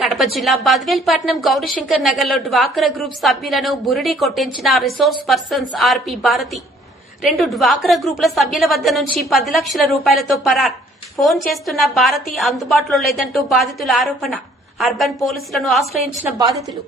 కడప జిల్లా బద్వేల్పట్నం గౌరీశంకర్ నగర్ లో డ్వాక్రా గ్రూప్ సభ్యులను బురిడి కొట్టించిన రిసోర్స్ పర్సన్స్ ఆర్పి భారతి 2 డ్వాక్రా గ్రూపుల సభ్యుల వద్ద నుంచి 10 లక్షల రూపాయలతో పరార్. ఫోన్ చేస్తున్న భారతి అందుబాటులో లేదంటూ బాధితుల ఆరోపణ. అర్బన్ పోలీసులను ఆశ్రయించిన బాధితులు.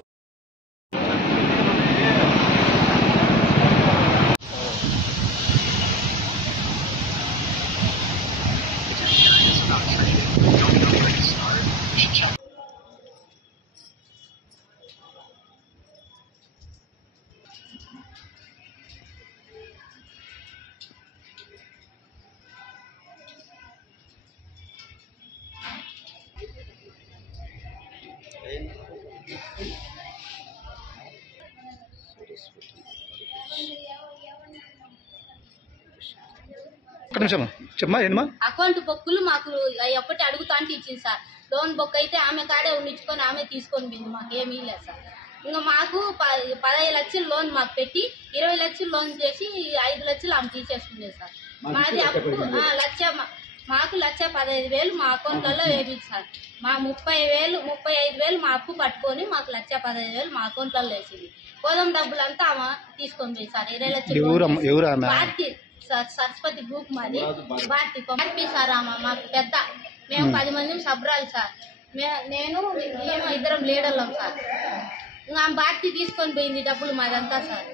అకౌంట్ బొక్కులు మాకు ఎప్పటి అడుగుతా అంటే ఇచ్చింది సార్. లోన్ బొక్ అయితే ఆమె కాడే ఉండించుకొని ఆమె తీసుకొని పోయింది. మాకు ఏమీ లేదు సార్. ఇంకా మాకు 15 లక్షలు లోన్ మాకు పెట్టి 20 లక్షలు లోన్ చేసి 5 లక్షలు ఆమె తీసేసుకునేది సార్. మాది అప్పుడు మాకు 1,15,000 మా అకౌంట్లలో వేపింది సార్. మా 35,000 మా అప్పు పట్టుకొని మాకు 1,15,000 మా అకౌంట్లలో వేసింది. పోదాం డబ్బులంతా ఆమె తీసుకొని పోయింది సార్. 20 లక్షలు భారతి సరస్వతి గ్రూప్ మాది. భారతి సార్ ఆమె మాకు పెద్ద. మేము 10 మంది సబ్రాలు సార్. నేను ఇద్దరం లీడర్లం సార్. ఇంకా భారతి తీసుకొని పోయింది డబ్బులు మాదంతా సార్.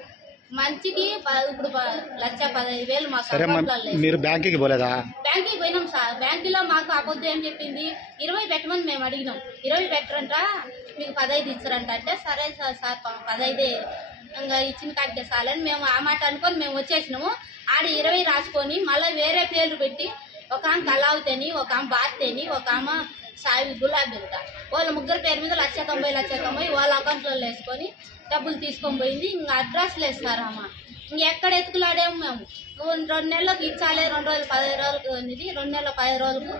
మంచికి ఇప్పుడు 1,15,000 మాకు అకౌంట్లలో. మీరు బ్యాంకుకి పోలేదా? బ్యాంకుకి పోయినాం సార్. బ్యాంకులో మాకు అబద్ధం ఏం చెప్పింది, 20 పెట్టమని మేము అడిగినాం. 20 పెట్టరంట, మీకు 15 ఇచ్చారంట. అంటే సరే సార్ 15 ఇంకా ఇచ్చిన కాడికే సాలని మేము ఆ మాట అనుకొని మేము వచ్చేసినాము. ఆడ 20 రాసుకొని మళ్ళీ వేరే పేర్లు పెట్టి ఒక ఆమె కళావతిని, ఒక ఆమె భారతిని, ఒక ఆమె సాయి గులాబీ. వాళ్ళ ముగ్గురు పేరు మీద 1,90,000 వాళ్ళ అకౌంట్లలో వేసుకొని డబ్బులు తీసుకొని పోయింది. ఇంకా అడ్రస్ లేదు సార్ అమ్మ. ఇంకెక్కడ ఎత్తుకులాడాము మేము. 2 నెలలకు ఇచ్చాలి, 2 రోజులు 15 రోజులకు అనేది, 2 నెలల 15 రోజులకు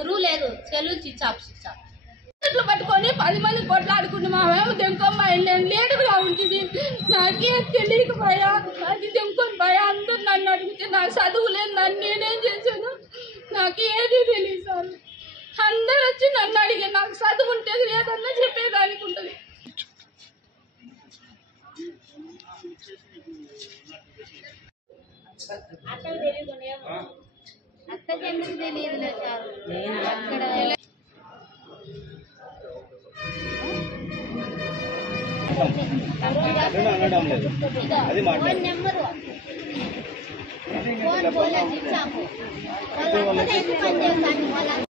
ఊరు లేదు. సెలవులు ఇచ్చాప్స్ ఇచ్చారు. ఇట్లు పట్టుకొని 10 మంది కొట్లాడుకుని మా మేము దెంకొమ్మాయి లీడర్గా ఉంటుంది. నాకేం తెలియకపోయా, నాకు దెంకొని పోయా. అందరూ నన్ను అడిగితే నాకు చదువు లేదు, నన్ను నేనేం చేశాను నాకు ఏది తెలియదు సార్. అందరూ వచ్చి నన్ను అడిగే నాకు చదువు ఉంటుంది లేదన్నా చెప్పేదానికి ఉంటుంది. అత్తకు తెలియదు, అత్తకి ఎందుకు తెలియదులే సార్. అక్కడ ఫోన్ నెంబరు ఫోన్ పోలేదు ఇచ్చాము. వాళ్ళ పని చేస్తాను.